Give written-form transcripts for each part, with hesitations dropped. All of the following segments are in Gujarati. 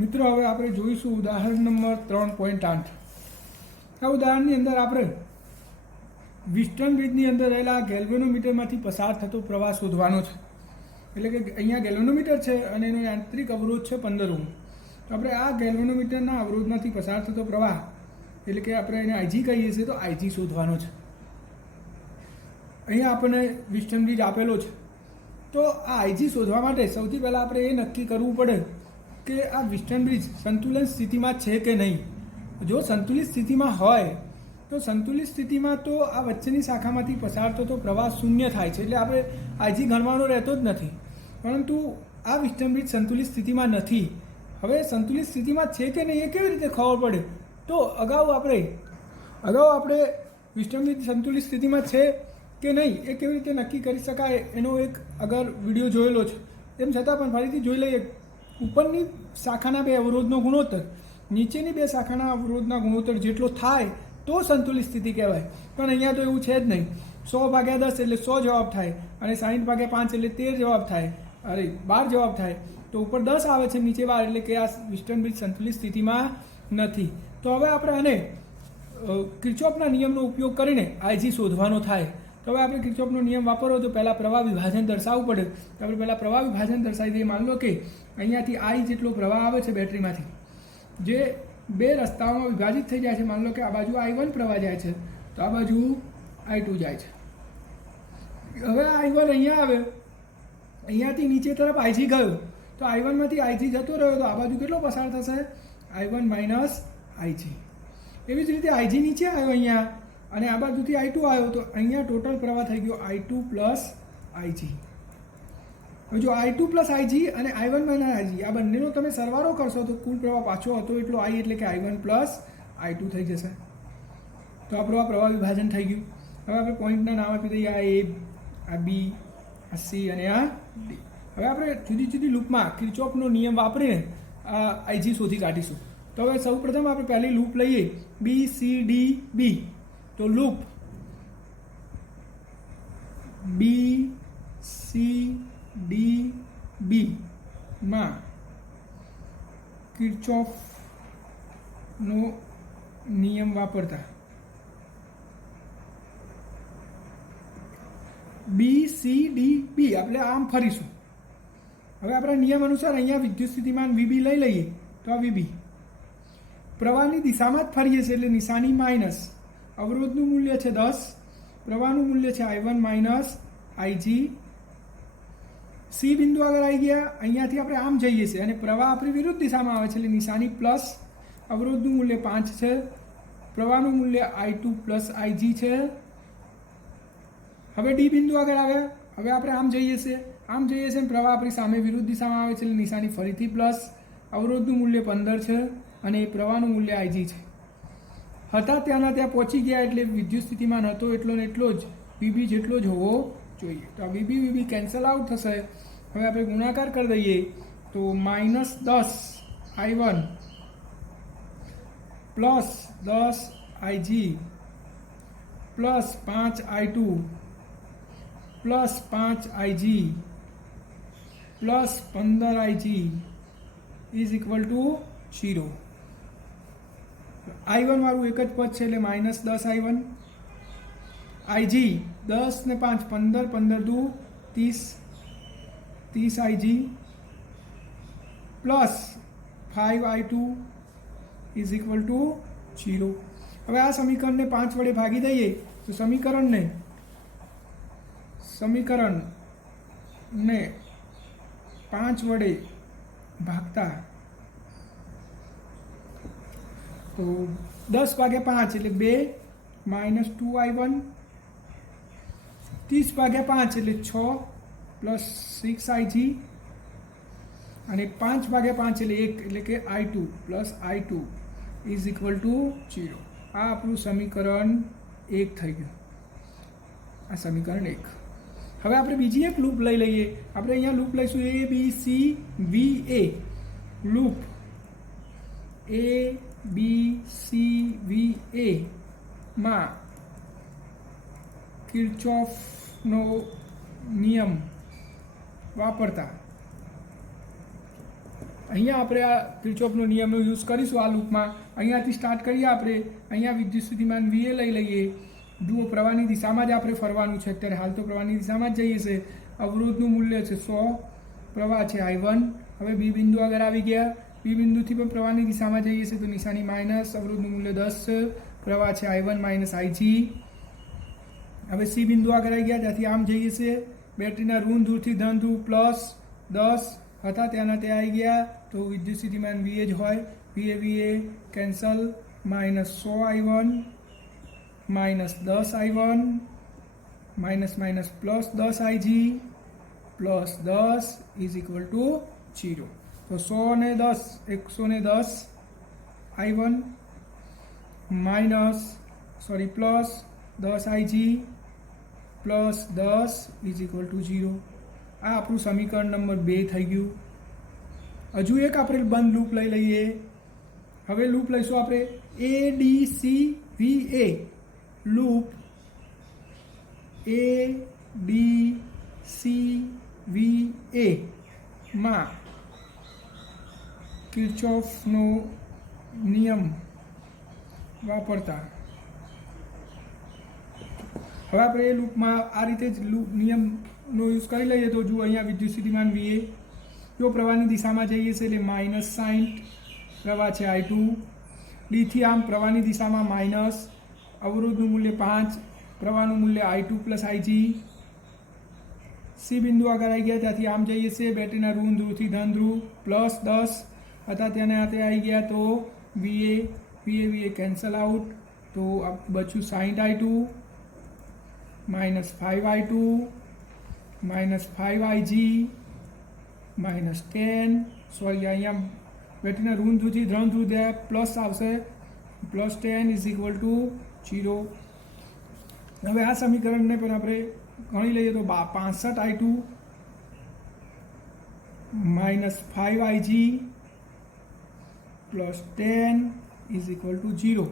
મિત્રો હવે આપણે જોઈશું ઉદાહરણ નંબર 3.8. આ ઉદાહરણની અંદર આપણે વિસ્ટર્ન બ્રિજની અંદર રહેલા ગેલ્વેનોમીટરમાંથી પસાર થતો પ્રવાહ શોધવાનો છે. એટલે કે અહીંયા ગેલ્વેનોમીટર છે અને એનો યાંત્રિક અવરોધ છે 15 ઓહ્મ. તો આપણે આ ગેલ્વેનોમીટરના અવરોધમાંથી પસાર થતો પ્રવાહ એટલે કે આપણે એને આઈજી કહીએ છીએ, તો આઈજી શોધવાનો છે. અહીંયા આપણને વિસ્ટર્ન બ્રિજ આપેલો છે. તો આ આઈજી શોધવા માટે સૌથી પહેલાં આપણે એ નક્કી કરવું પડે કે આ વિસ્ટર્ન બ્રિજ સંતુલન સ્થિતિમાં છે કે નહીં. જો સંતુલિત સ્થિતિમાં હોય તો સંતુલિત સ્થિતિમાં તો આ વચ્ચેની શાખામાંથી પસાર થતો પ્રવાહ શૂન્ય થાય છે, એટલે આપણે આઈજી ગણવાનો રહેતો જ નથી. પરંતુ આ વિસ્ટર્ન બ્રિજ સંતુલિત સ્થિતિમાં નથી. હવે સંતુલિત સ્થિતિમાં છે કે નહીં એ કેવી રીતે ખબર પડે? તો અગાઉ આપણે વિસ્ટર્ન બ્રિજ સંતુલિત સ્થિતિમાં છે કે નહીં એ કેવી રીતે નક્કી કરી શકાય એનો એક અગર વિડીયો જોયેલો છે. તેમ છતાં પણ ફરીથી જોઈ લઈએ. ઉપરની શાખાના બે અવરોધનો ગુણોત્તર નીચેની બે શાખાના અવરોધના ગુણોત્તર જેટલો થાય તો સંતુલિત સ્થિતિ કહેવાય. પણ અહીંયા તો એવું છે જ નહીં. 100/10 એટલે 100 જવાબ થાય અને 60/5 એટલે 13 જવાબ થાય, અરે 12 જવાબ થાય. તો ઉપર 10 આવે છે, નીચે 12, એટલે કે આ વિસ્ટર્ન બ્રિજ સંતુલિત સ્થિતિમાં નથી. તો હવે આપણે આને કિર્ચોફના નિયમનો ઉપયોગ કરીને આઈજી શોધવાનો થાય. તો હવે આપણે કિર્ચોફનો નિયમ વાપરવો તો પહેલાં પ્રવાહ વિભાજન દર્શાવવું પડે. તો આપણે પહેલાં પ્રવાહ વિભાજન દર્શાવી દઈએ. માની લો કે અહીંયાથી આઈ જેટલો પ્રવાહ આવે છે બેટરીમાંથી, જે બે રસ્તાઓમાં વિભાજિત થઈ જાય છે. માની લો કે આ બાજુ I1 પ્રવાહ જાય છે, તો આ બાજુ I2 જાય છે. હવે I1 અહીંયા આવે, અહીંયાથી નીચે તરફ આઈજી ગયો, તો I1 માંથી આઈજી જતો રહ્યો, તો આ બાજુ કેટલો પસાર થશે? I1 minus IG. એવી જ રીતે આઈજી નીચે આવ્યો અહીંયા અને આ બાજુથી I2 આવ્યો, તો અહીંયા ટોટલ પ્રવાહ થઈ ગયો I2 પ્લસ આઈજી. હવે જો I2 પ્લસ આઈજી અને I1 માઇનસ આઈજી આ બંનેનો તમે સરવાળો કરશો તો કુલ પ્રવાહ પાછો હતો એટલો I, એટલે કે I1 પ્લસ I2 થઈ જશે. તો આપણું આ પ્રવાહ વિભાજન થઈ ગયું. હવે આપણે પોઈન્ટના નામ આપી દઈએ, આ A, આ B, આ C અને આ D. હવે આપણે જુદી જુદી લૂપમાં કિર્ચોફનો નિયમ વાપરીને આ આઈજી શોધી કાઢીશું. તો હવે સૌપ્રથમ આપણે પહેલી લૂપ લઈએ, BCDB. તો લૂપ BCDB માં કિર્ચોફનો નિયમ વાપરતા BCDB આપણે આમ ફરીશું. હવે આપણા નિયમ અનુસાર અહીંયા વિદ્યુત સ્થિતિમાન VB લઈ લઈએ, તો આ VB પ્રવાહની દિશામાં જ ફરીએ છીએ, એટલે નિશાની માઇનસ. અવરોધનું મૂલ્ય છે 10, પ્રવાહનું મૂલ્ય છે I1 માઇનસ આઈજી. સી બિંદુ આગળ આવી ગયા, અહીંયાથી આપણે આમ જઈએ છીએ અને પ્રવાહ આપણી વિરુદ્ધ દિશામાં આવે છે, એટલે નિશાની પ્લસ. અવરોધનું મૂલ્ય 5 છે, પ્રવાહનું મૂલ્ય I2 પ્લસ આઈજી છે. હવે ડી બિંદુ આગળ આવ્યા, હવે આપણે આમ જઈએ છીએ અને પ્રવાહ આપણી સામે વિરુદ્ધ દિશામાં આવે છે, એટલે નિશાની ફરીથી પ્લસ. અવરોધનું મૂલ્ય 15 છે અને પ્રવાહનું મૂલ્ય આઈજી છે. હતા ત્યાંના ત્યાં પહોંચી ગયા, એટલે વિદ્યુત સ્થિતિમાન હતો એટલો ને એટલો જ વીબી જેટલો જ હોવો જોઈએ. તો આ વીબી કેન્સલ આઉટ થશે. હવે આપણે ગુણાકાર કરી દઈએ, તો minus 10 I1 plus 10 IG plus 5 I2 plus 5 IG plus 15 IG is equal to 0. I1 વાળું એક જ પદ છે, એટલે માઇનસ 10 I1. આઈજી 10 ને 5 15, 15 દુ 30 IG plus 5 I2 is equal to 0. હવે આ સમીકરણને 5 વડે ભાગી દઈએ, તો સમીકરણને 5 વડે ભાગતા તો 10/5 એટલે 2 માઇનસ 2 I1, 30/5 એટલે 6 પ્લસ 6 આઈજી અને 5/5 એટલે 1, એટલે કે I2 plus I2 is equal to 0. આ આપણું સમીકરણ 1 થઈ ગયું. આ સમીકરણ 1. હવે આપણે બીજી એક લૂપ લઈ લઈએ. આપણે અહીંયા લૂપ લઈશું ABCVA. લૂપ ABCVA માં કિર્ચોફનો નિયમ વાપરતા અહીંયા આપણે આ કિર્ચોફનો નિયમનો યુઝ કરીશું આ લૂપમાં. અહીંયાથી સ્ટાર્ટ કરીએ આપણે. અહીંયા વિદ્યુત સ્થિતિમાન VA લઈ લઈએ. જુઓ પ્રવાહની દિશામાં જ આપણે ફરવાનું છે અત્યારે. હાલ તો પ્રવાહની દિશામાં જ જઈએ છે. અવરોધનું મૂલ્ય છે 100, પ્રવાહ છે I1. હવે બી બિંદુ આગળ આવી ગયા. બી બિંદુથી પણ પ્રવાહની દિશામાં જઈએ છીએ તો નિશાની માઇનસ, અવરોધનું મૂલ્ય 10, પ્રવાહ છે I1 માઇનસ IG. હવે સી બિંદુ આગળ આવી ગયા, ત્યાંથી આમ જઈએ છીએ. બેટરીના ઋણ ધ્રુવથી ધન ધ્રુવ પ્લસ 10 હતા, ત્યાંના ત્યાં આવી ગયા તો વિદ્યુત સ્થિતિમાન VA જ હોય. VA cancel, minus 100 I1 minus 10 I1 minus minus plus 10 IG plus 10 is equal to 0. તો 100 ને 10 110 I1 minus plus 10 IG plus 10 is equal to 0. આ આપણું સમીકરણ નંબર 2 થઈ ગયું. હજુ એક આપણે બંધ લૂપ લઈ લઈએ. હવે લૂપ લઈશું આપણે ADCVA લૂપ. ADCVA માં કિર્ચોફનો નિયમ વાપરતા હવે આપણે એ લૂપમાં આ રીતે જ નિયમનો યુઝ કરી લઈએ. તો જુઓ અહીંયા વિદ્યુત સ્થિતિમાન VA, જો પ્રવાહની દિશામાં જઈએ છીએ એટલે માઇનસ 60, પ્રવાહ છે I2. ડીથી આમ પ્રવાહની દિશામાં માઇનસ, અવરોધનું મૂલ્ય 5, પ્રવાહનું મૂલ્ય I2 પ્લસ IG. સી બિંદુ આગળ આવી ગયા, ત્યાંથી આમ જઈએ છીએ. બેટરીના ઋણ ધ્રુવથી ધન ધ્રુવ પ્લસ 10 હતા, ત્યાંને હાથે આવી ગયા તો VA કેન્સલ આઉટ. તો બચ્યું 60 I2 minus 5 I2 minus 5 IG minus 10. અહીંયા બેટરીના ઋણ ધ્રુવથી ધન ધ્રુવ ત્યાં પ્લસ આવશે, પ્લસ 10 ઇઝ ઇક્વલ ટુ 0. હવે આ સમીકરણને પણ આપણે ગણી લઈએ તો 65 I2 minus 5 IG plus 10 is equal to 0.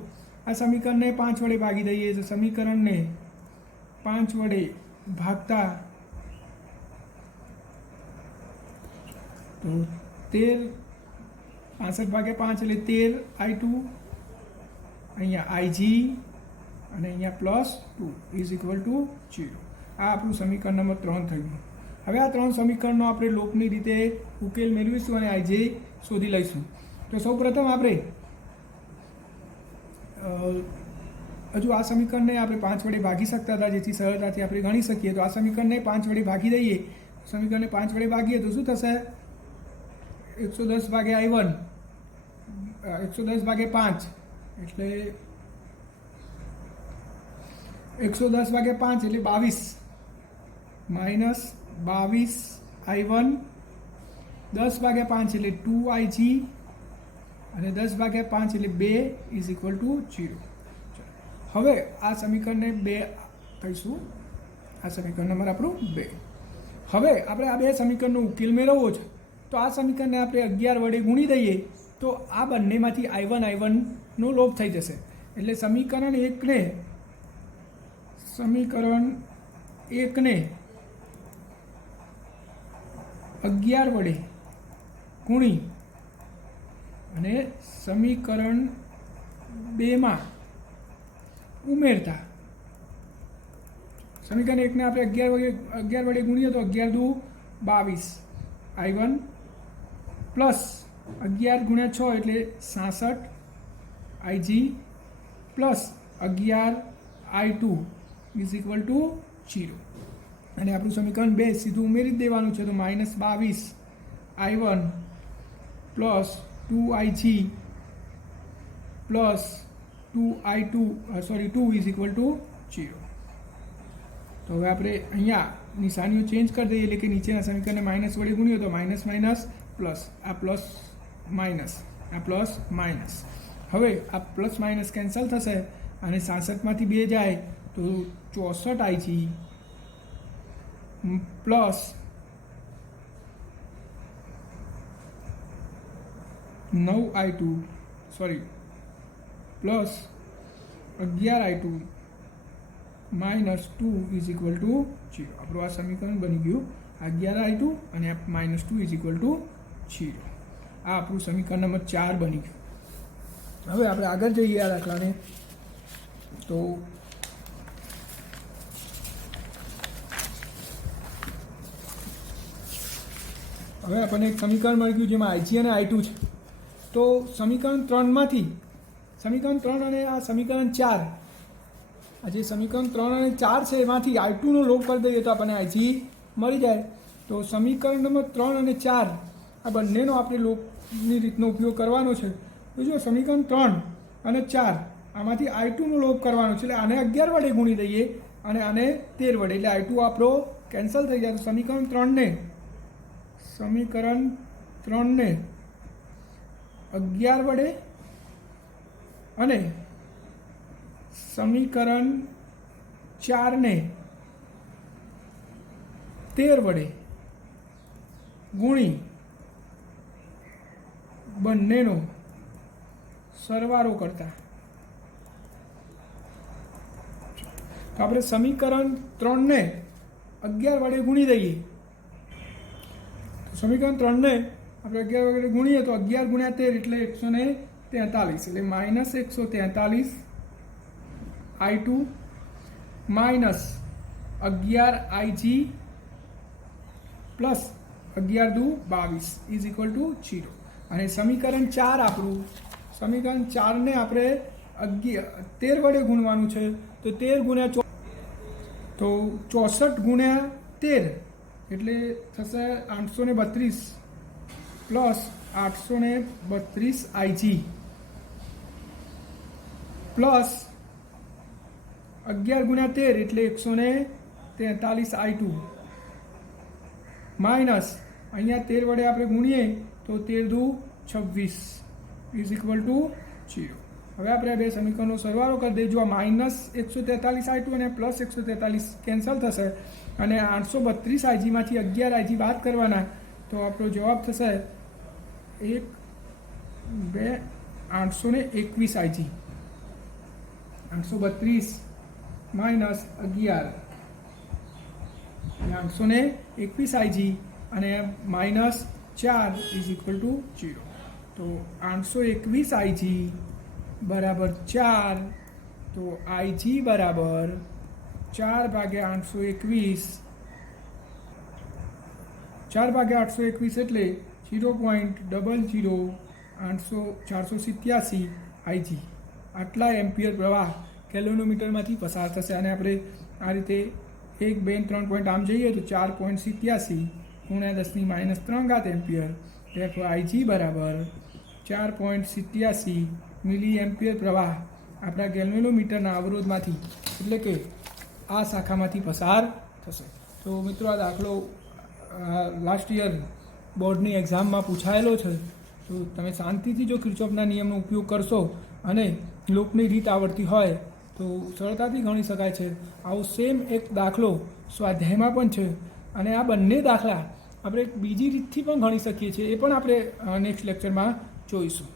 આ સમીકરણને 5 વડે ભાગી દઈએ તો સમીકરણને 5 વડે ભાગતા તો 13, 65 ભાગ્યા 5 એટલે 13 I2, અહીંયા IG અને અહીંયા પ્લસ 2 ઇઝ ઇક્વલ ટુ 0. આ આપણું સમીકરણ નંબર 3 થયું. હવે આ 3 સમીકરણનો આપણે લોપની રીતે ઉકેલ મેળવીશું અને IJ શોધી લઈશું. તો સૌપ્રથમ આપણે હજુ આ સમીકરણને આપણે 5 વડે ભાગી શકતા હતા, જેથી સરળતાથી આપણે ગણી શકીએ. તો આ સમીકરણને 5 વડે ભાગી દઈએ. સમીકરણને 5 વડે ભાગીએ તો શું થશે? 110 ભાગ્યા I1 110 ભાગ્યા 5 એટલે 110 ભાગ્યા 5 એટલે 22 માઇનસ 22 I1, 10 ભાગ્યા 5 એટલે 2 IG અને 10 ભાગ્યા 5 એટલે 2 ઇઝ ઇક્વલ ટુ 0. હવે આ સમીકરણને 2 કહીશું. આ સમીકરણ નંબર આપણું 2. હવે આપણે આ બે સમીકરણનો ઉકેલ મેળવવો છે. તો આ સમીકરણને આપણે 11 વડે ગુણી દઈએ તો આ બંનેમાંથી I1 નો લોપ થઈ જશે. એટલે સમીકરણ 1 ને 11 વડે ગુણી અને સમીકરણ 2 માં ઉમેરતા. સમીકરણ 1 ને આપણે 11 વડે ગુણીએ તો 11 દુ 22 I1 પ્લસ 11 ગુણ્યા 6 એટલે 66 IG plus 11 I2 is equal to 0. અને આપણું સમીકરણ 2 સીધું ઉમેરી જ દેવાનું છે. તો minus 22 I1 plus 2 IG plus 2 is equal to 0. તો હવે આપણે અહીંયા નિશાનીઓ ચેન્જ કરી દઈએ, એટલે કે નીચેના સમીકરણને માઇનસ વડે ગુણીએ તો માઇનસ માઇનસ પ્લસ, આ પ્લસ માઇનસ, આ પ્લસ માઇનસ. હવે આ પ્લસ માઇનસ કેન્સલ થશે અને 66માંથી 2 જાય તો 64 IG plus 9 I2 plus 11 I2 minus 2 is equal to 0. આપણું આ સમીકરણ બની ગયું 11 I2 અને માઇનસ 2 ઇઝ ઇક્વલ ટુ 0. આ આપણું સમીકરણ નંબર 4 બની ગયું. હવે આપણે આગળ જઈએ આ દાખલાને. તો હવે આપણને એક સમીકરણ મળી ગયું જેમાં IG અને I2 છે. તો સમીકરણ 3માંથી સમીકરણ 3 અને આ સમીકરણ 4, આ જે સમીકરણ 3 અને 4 છે એમાંથી I2 નો લોપ કરી દઈએ તો આપણને IG મળી જાય. તો સમીકરણ નંબર 3 અને 4 આ બંનેનો આપણે લોપની રીતનો ઉપયોગ કરવાનો છે. તો જો સમીકરણ 3 અને 4 આમાંથી I2 નો લોપ કરવાનો છે, એટલે આને 11 વડે ગુણી દઈએ અને આને 13 વડે, એટલે I2 આપણો કેન્સલ થઈ જાય. તો સમીકરણ 3 ને 11 વડે અને સમીકરણ 4 ને 13 વડે ગુણી બંનેનો સરવાળો કરતા તો આપણે સમીકરણ 3 ને 11 વડે ગુણી દઈએ. સમીકરણ 3 ને આપણે 11 વડે ગુણીએ તો 11 ગુણ્યા 13 એટલે 143, એટલે -143 I2 માઇનસ 11 IG પ્લસ 11 દુ 22 ઇઝ ઇક્વલ ટુ 0. અને સમીકરણ 4 આપણું, સમીકરણ 4 ને આપણે 13 વડે ગુણવાનું છે. તો 13 ગુણ્યા તો 64 ગુણ્યા 13 એટલે થશે 832 પ્લસ 832 IG પ્લસ 11 ગુણ્યા 13 એટલે 143 I2 માઇનસ અહીંયા 13 વડે આપણે ગુણીએ તો 13 દુ 26 ઇઝ ઇક્વલ ટુ 0. હવે આપણે આ બે સમીકરણનો સરવાળો કરી દઈએ. જો -143 I2 અને +143 કેન્સલ થશે અને 832 IG માંથી 11 IG બાદ કરવાના તો આપણો જવાબ થશે 821 IG. 832 માઇનસ 11 821 IG અને માઇનસ 4 ઇઝ ઇક્વલ ટુ 0. તો 821 IG બરાબર 4. તો IG બરાબર 4 ભાગ્યા 821, 4 ભાગ્યા 821 એટલે 0.00487 IG. આટલા એમ્પિયર પ્રવાહ કેલ્વિનોમીટરમાંથી પસાર થશે. અને આપણે આ રીતે 1, 2, 3 પોઈન્ટ આમ જઈએ તો 4.87 ગુણ્યા 10⁻³ એમ્પિયર. IG બરાબર 4.87 મિલી એમ્પિયર પ્રવાહ આપણા ગેલ્વેનોમીટરના અવરોધમાંથી, એટલે કે આ શાખામાંથી પસાર થશે. તો મિત્રો આ દાખલો લાસ્ટ યર બોર્ડની એક્ઝામમાં પૂછાયેલો છે. તો તમે શાંતિથી જો કિર્ચોફના નિયમનો ઉપયોગ કરશો અને લોપની રીત આવડતી હોય તો સરળતાથી ગણી શકાય છે. આવો સેમ એક દાખલો સ્વાધ્યાયમાં પણ છે અને આ બંને દાખલા આપણે બીજી રીતથી પણ ગણી શકીએ છીએ. એ પણ આપણે નેક્સ્ટ લેક્ચરમાં જોઈશું.